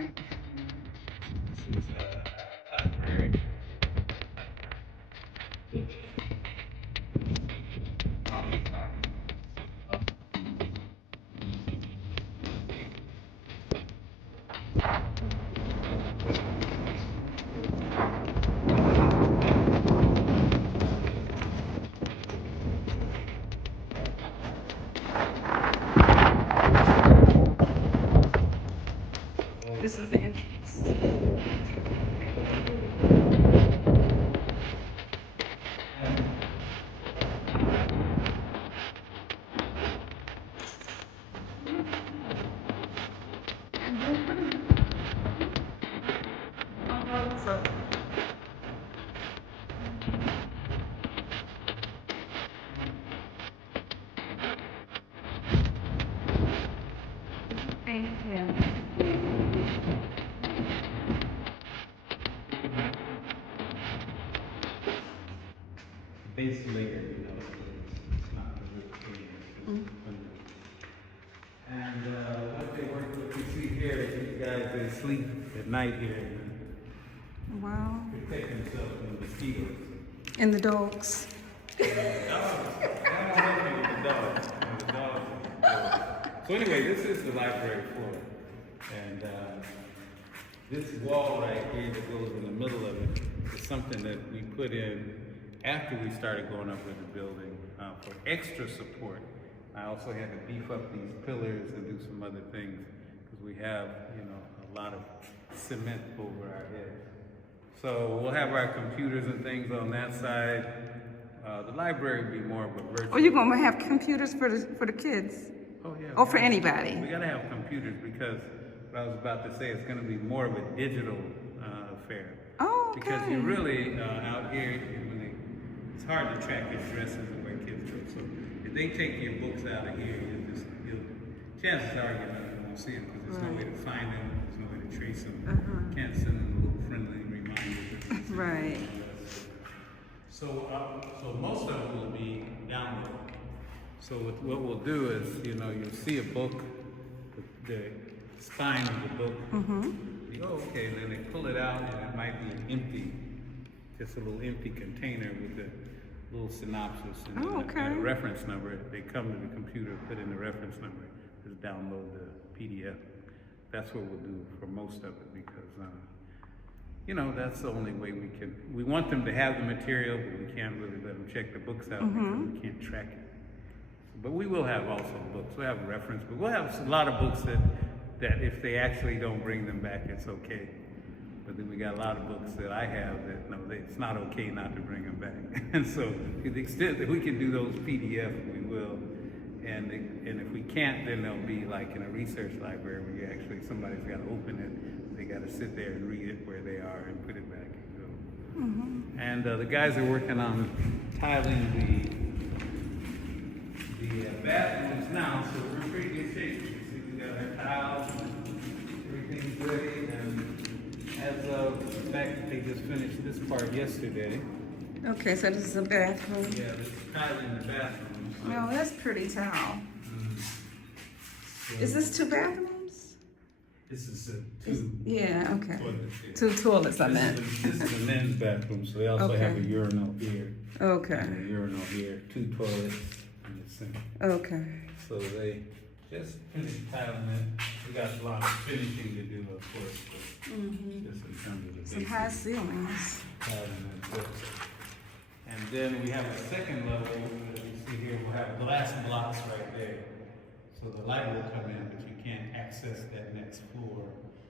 Right. This is library. This is the entrance. Base layer, it's not the real thing, it's just under. And what you see here is these guys, they sleep at night here Wow. and protect themselves from mosquitoes. And the dogs. Dogs, I don't have any with the dogs. The dogs. So anyway, this is the library floor. And this wall right here that goes in the middle of it is something that we put in after we started going up with the building for extra support. I also had to beef up these pillars and do some other things because we have, a lot of cement over our heads. So we'll have our computers and things on that side. The library will be more of a virtual. Oh, you're gonna have computers for the kids? Oh yeah. Or for anybody? We gotta have computers because what I was about to say, it's gonna be more of a digital affair. Oh, okay. Because you really out here, it's hard to track addresses and where kids go. So if they take your books out of here, chances are you're not gonna see them because there's no way to find them, there's no way to trace them. Can't send them a little friendly reminder. Right. So most of them will be downloaded. So what we'll do is, you'll see a book, the spine of the book. You go, okay, and then they pull it out, and it might be empty, just a little empty container with a little synopsis and, and a reference number. They come to the computer, put in the reference number, just download the PDF. That's what we'll do for most of it because, that's the only way we can. We want them to have the material, but we can't really let them check the books out because we can't track it. But we will have also books. We'll have a reference, but we'll have a lot of books that if they actually don't bring them back, it's okay. But then we got a lot of books that I have that, no, it's not okay not to bring them back. And so to the extent that we can do those PDF, we will. And if we can't, then they'll be like in a research library where you actually, somebody's got to open it. They got to sit there and read it where they are and put it back and go. And the guys are working on tiling the bathrooms now, so we're in pretty good shape. You see, we got our tiles, everything's ready, and as of the fact that they just finished this part yesterday. Okay, so this is a bathroom. Yeah, this is tiling the bathroom. So. Oh, that's pretty tile. Is this 2 bathrooms? This is two. Yeah, okay. Toilets, yeah. 2 toilets, I meant. This is a men's bathroom, so they also have a urinal here. Okay. And a urinal here, 2 toilets, and a sink. Okay. So they just finished tiling it. We got a lot of finishing to do, of course, but just in terms of the Some basic high ceilings. tiling and stuff. And then we have a second level, as you see here, we'll have glass blocks right there. So the light will come in, but you can't access that next floor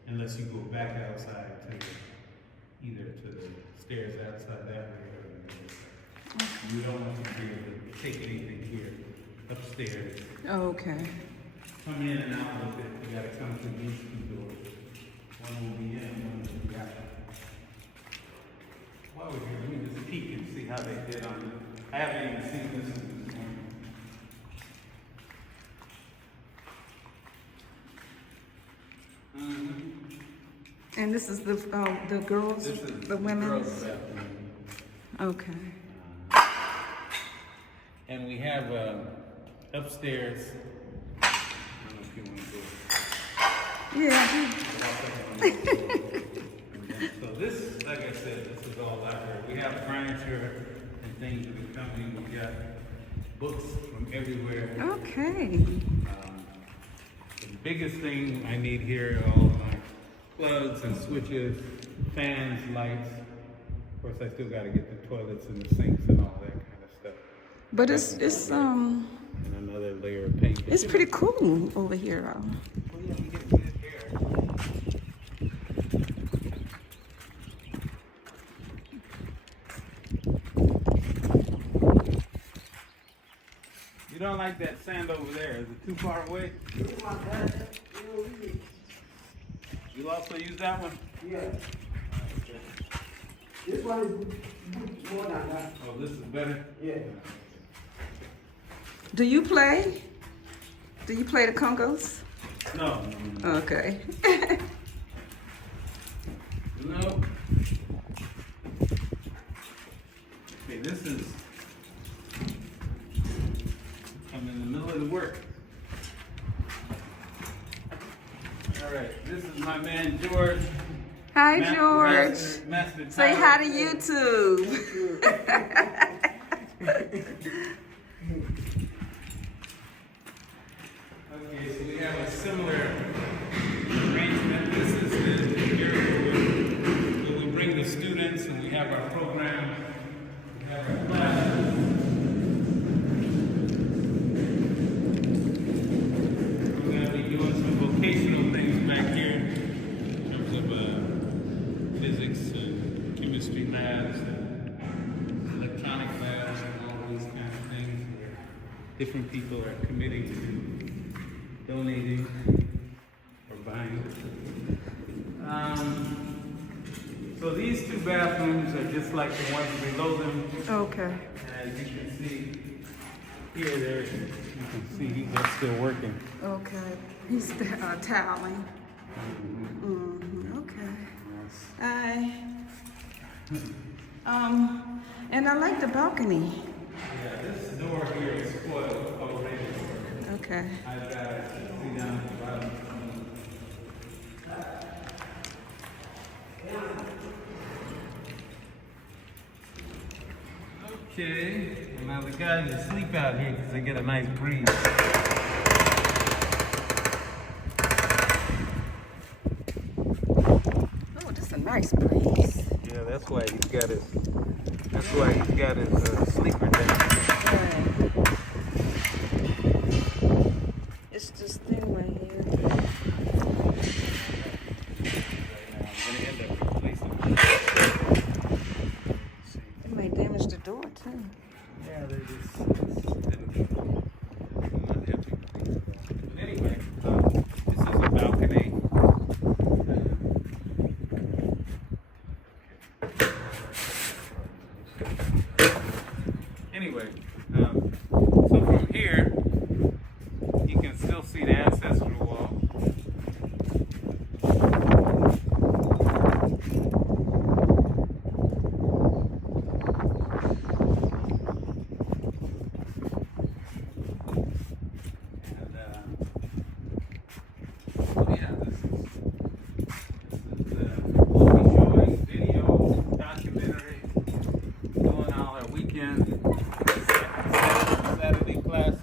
unless you go back outside either to the stairs outside that way or the other side. You don't want to be able to take anything here upstairs. Okay. Come in and out with it. You gotta come through these 2 doors. One will be in, one will be out. While we're here, let me just peek and see how they did on it. I haven't even seen this one this morning. And this is the girls, This is the women's? girls' bathroom. Okay. And we have upstairs. I don't know if you want to go. Yeah. Walk up on So this, like I said, this is all library. We have furniture and things that are coming. We got books from everywhere. Okay. The biggest thing I need here are all of my plugs and switches, fans, lights. Of course, I still got to get the toilets and the sinks and all that kind of stuff. But and another layer of paint. it's pretty cool over here though. Well, yeah, we get good hair. You don't like that sand over there? Is it too far away? You also use that one? Yeah. This one is more than that. Oh, this is better? Yeah. Do you play? Do you play the congos? No. Okay. No. Okay, this is, I'm in the middle of the work. All right, this is my man George. Hi, George. Master Say Tyler. hi to YouTube. Okay, so we have a similar arrangement. This is the area where we bring the students and we have our program, we have our classes. We're going to be doing some vocational things back here in terms of physics and chemistry labs and electronic labs and all these kinds of things where different people are committing to donating or buying. So these two bathrooms are just like the ones below them. Okay. And as you can see here, there, you can see that's still working. Okay. He's toweling. Okay. I and I like the balcony. Yeah, this door here is spoiled already. Okay. I've got it. See down at the bottom. Okay, well, now the guys that sleep out here because they get a nice breeze. Oh, this is a nice place. Yeah, that's why he's got his sleeper down. It's this thing right here. I'm gonna end up replacing it. It may damage the door too. Yeah, they're just not happy. But anyway, this is a balcony. Anyway, so from here, you can still see the ancestral wall. And yeah, this is we'll be showing video, documentary, doing all our weekend Saturday classes.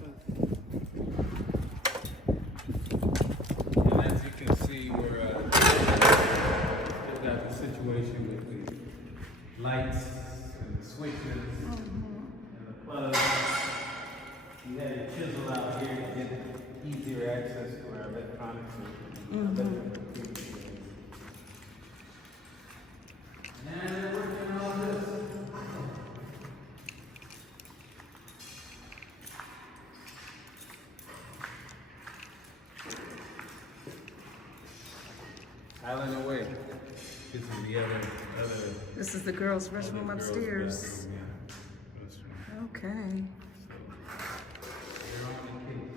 And as you can see, we've got the situation with the lights and the switches and the plugs. We had to chisel out here to get easier access to our electronics and electrical computers. And they're working on all this. Island away. This is the other. This is the girls' restroom girls' upstairs. bathroom, yeah. Restroom. Okay. They're on the case.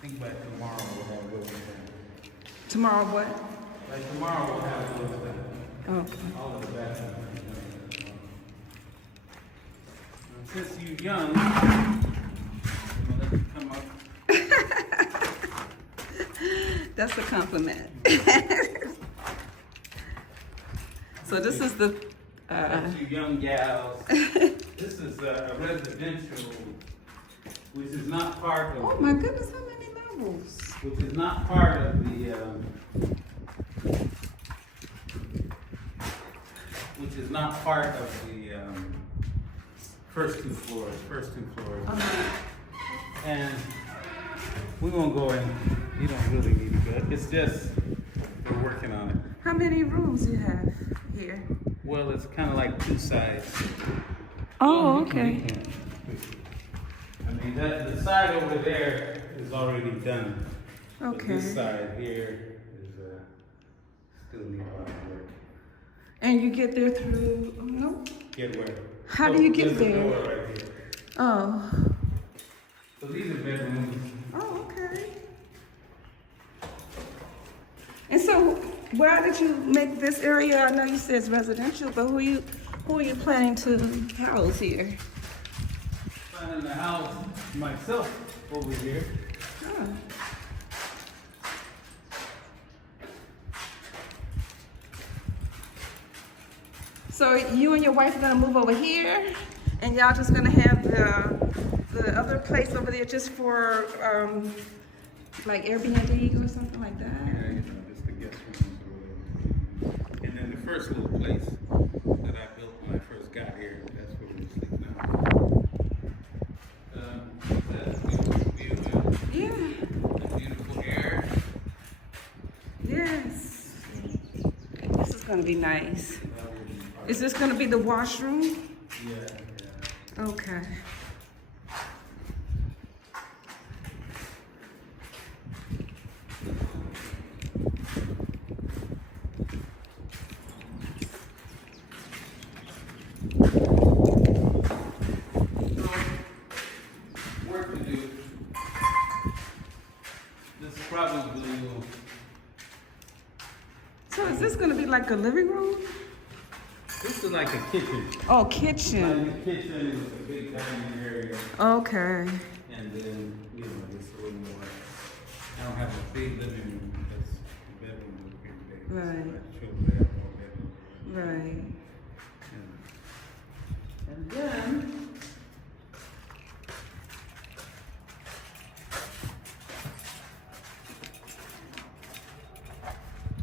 Think by tomorrow we'll have those done. Tomorrow what? Like tomorrow we'll have those done. Okay. All of the bathrooms. Since you're young, I'm gonna let you come up. That's a compliment. So this is the, Two young gals. This is a residential, which is not part of. oh my goodness, how many levels? Which is not part of the, which is not part of the first two floors. And we won't go in. You don't really need to go. It's just we're working on it. How many rooms you have here? Well, it's kind of like two sides. Oh, okay. I mean, the side over there is already done. But Okay. this side here is still need a lot of work. And you get there through, oh, no? Get where? How do you get there's a there? door right here. Oh. So these are bedrooms. Oh, okay. And so, why did you make this area? I know you said it's residential, but who are you planning to house here? Planning the house myself over here. Oh. So you and your wife are gonna move over here, and y'all just gonna have the other place over there just for like Airbnb or something like Yeah, that? you know, just the guest rooms or whatever. And then the first little place that I built when I first got here, that's where we sleep now. That's beautiful view, Yeah. the beautiful air. Yes. This is gonna be nice. That would be part Is this gonna be the washroom? yeah. Okay. Work to do. This probably will. So is this gonna be like a living room? This is like a kitchen. Oh, Like kitchen. a kitchen with a big dining area, Okay. and then, you know, just a little more. I don't have a big living room because the bedroom was pretty big. So Right. I chose that more bedroom. Right. And then,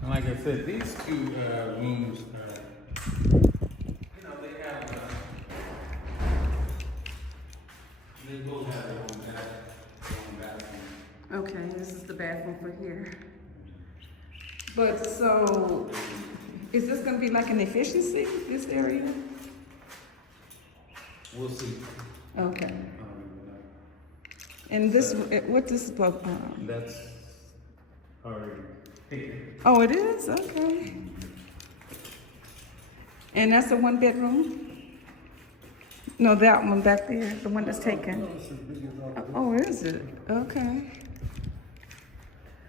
and like I said, these two rooms, you know, they have, they both have their own bathroom. Okay, this is the bathroom for here. But so, is this gonna be like an efficiency, this area? We'll see. Okay. And this, what this, That's already taken. oh, it is? Okay. And that's a one bedroom? No, that one back there, the one that's taken. Oh, is it? Okay.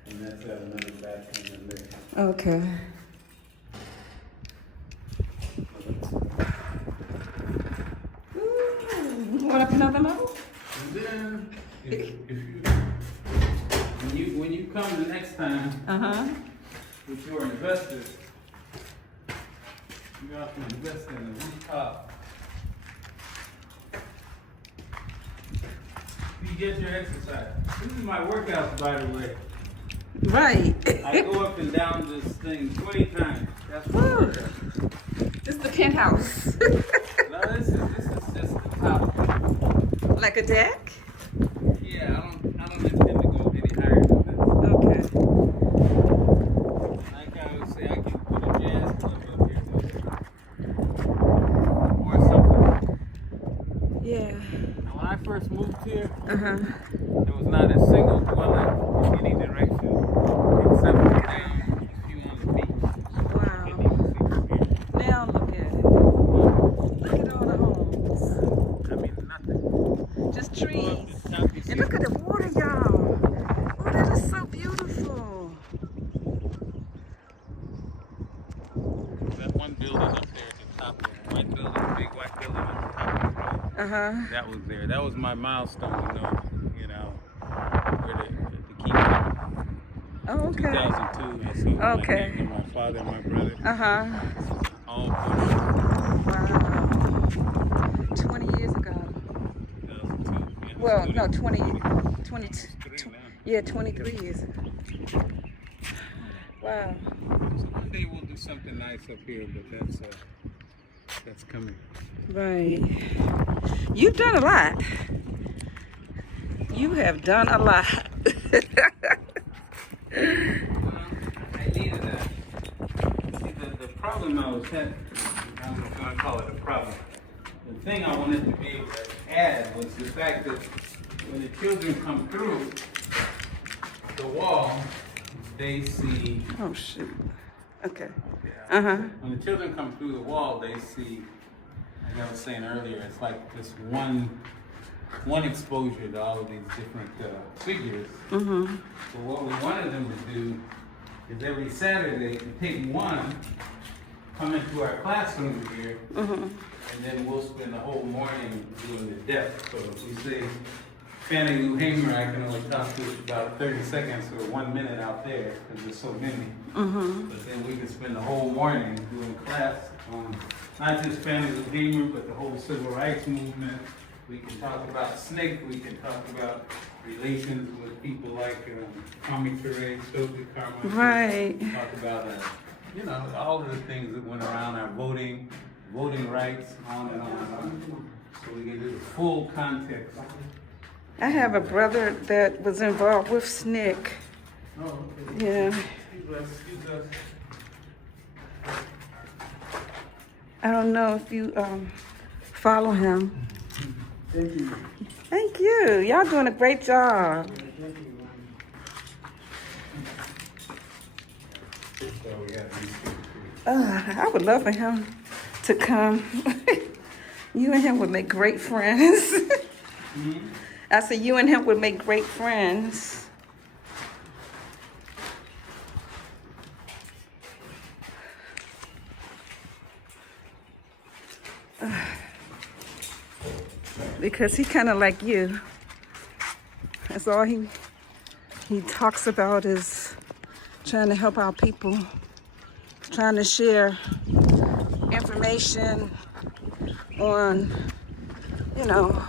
And that's another bathroom in there. Okay. Ooh, want up another level? And then, if when you come the next time Uh-huh. with your investors, you have to invest in the rooftop. You get your exercise. This is my workouts, by the way. Right. I go up and down this thing 20 times. That's my Woo. workout. This is the penthouse. No, this is just the top. Like a deck? Yeah, I don't intend to go any higher than this. Okay. Like I would say, I can put a jazz club up here or something. Yeah. Now, when I first moved here, Uh-huh. there was not a single dwelling in any direction except for down a few on the beach. Wow. And you can see from here. Now look at it. Look at all the homes. I mean, nothing. Just Go trees. up this top, you see And look at the water, y'all. Oh, that is so beautiful. that one building up there at the top there, the white building, big white building at the top of the road. Uh-huh. That was there. That was my milestone to know, you know, where the key came. Oh, okay. 2002. That's when Okay. my father and my brother Uh-huh. all put Wow. 20 years ago. 2002. Yeah, Well, it's no, 20, 20, three now. yeah, 23 years. Wow. So one day we'll do something nice up here, but that's coming. Right. You've done a lot. You have done a lot. I needed that. See, the problem I was having, I'm going to call it a problem. The thing I wanted to be able to add was the fact that when the children come through the wall, they see. Oh, shoot. Okay. Yeah. Uh-huh. When the children come through the wall, they see, like I was saying earlier, it's like this one exposure to all of these different figures. Mm-hmm. So what we wanted them to do is every Saturday to take one, come into our classroom here, and then we'll spend the whole morning doing the depth. So if we say Fannie Lou Hamer, I can only talk to about 30 seconds or 1 minute out there because there's so many. But then we can spend the whole morning doing class on not just Fannie Lou Hamer, but the whole civil rights movement. We can talk about SNCC, we can talk about relations with people like Kwame Ture, Stokely Carmichael. Right. Talk about, you know, all of the things that went around our voting rights, on and on and on. So we can do the full context. I have a brother that was involved with SNCC. Oh, okay. Yeah. Excuse us. I don't know if you follow him. Thank you. Thank you. Y'all doing a great job. So we got these two. I would love for him to come. You and him would make great friends. I said you and him would make great friends. Because he kind of like you. That's all he talks about is trying to help our people, trying to share information on, you know,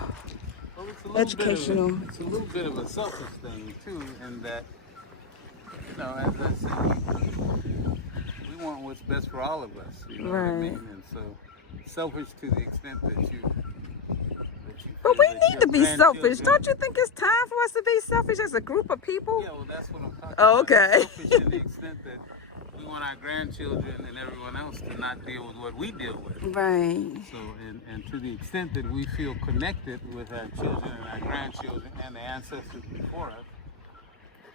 Well, educational. It's a little bit of a selfish thing too, in that, you know, as I said, we want what's best for all of us. You know what I Right. mean? And so, selfish to the extent that you. But we feel that need your to be selfish. grandchildren- Don't you think it's time for us to be selfish as a group of people? Yeah, well, that's what I'm talking Oh, about. okay. Selfish to the extent that we want our grandchildren and everyone else to not deal with what we deal with. Right. So, and to the extent that we feel connected with our children and our grandchildren and the ancestors before us,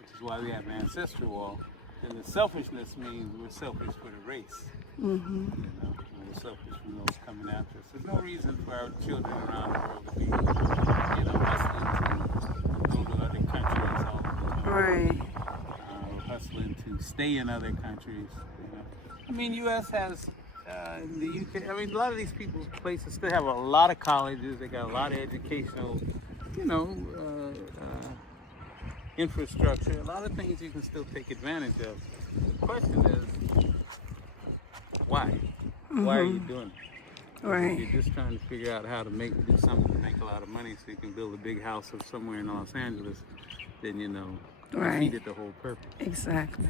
which is why we have an ancestral wall, then the selfishness means we're selfish for the race. Mm-hmm. You know, we're selfish from those coming after us. There's no reason for our children around the world to be, you know, hustling to go to other countries all the time. Right. Hustling to stay in other countries. You know, I mean, U.S. has in the UK. I mean, a lot of these people's places still have a lot of colleges. They got a lot of educational, you know, infrastructure. A lot of things you can still take advantage of. The question is, why? Why are you doing it? Right. If you're just trying to figure out how to do something to make a lot of money so you can build a big house somewhere in Los Angeles, then you know. Right. Defeated the whole purpose. Exactly.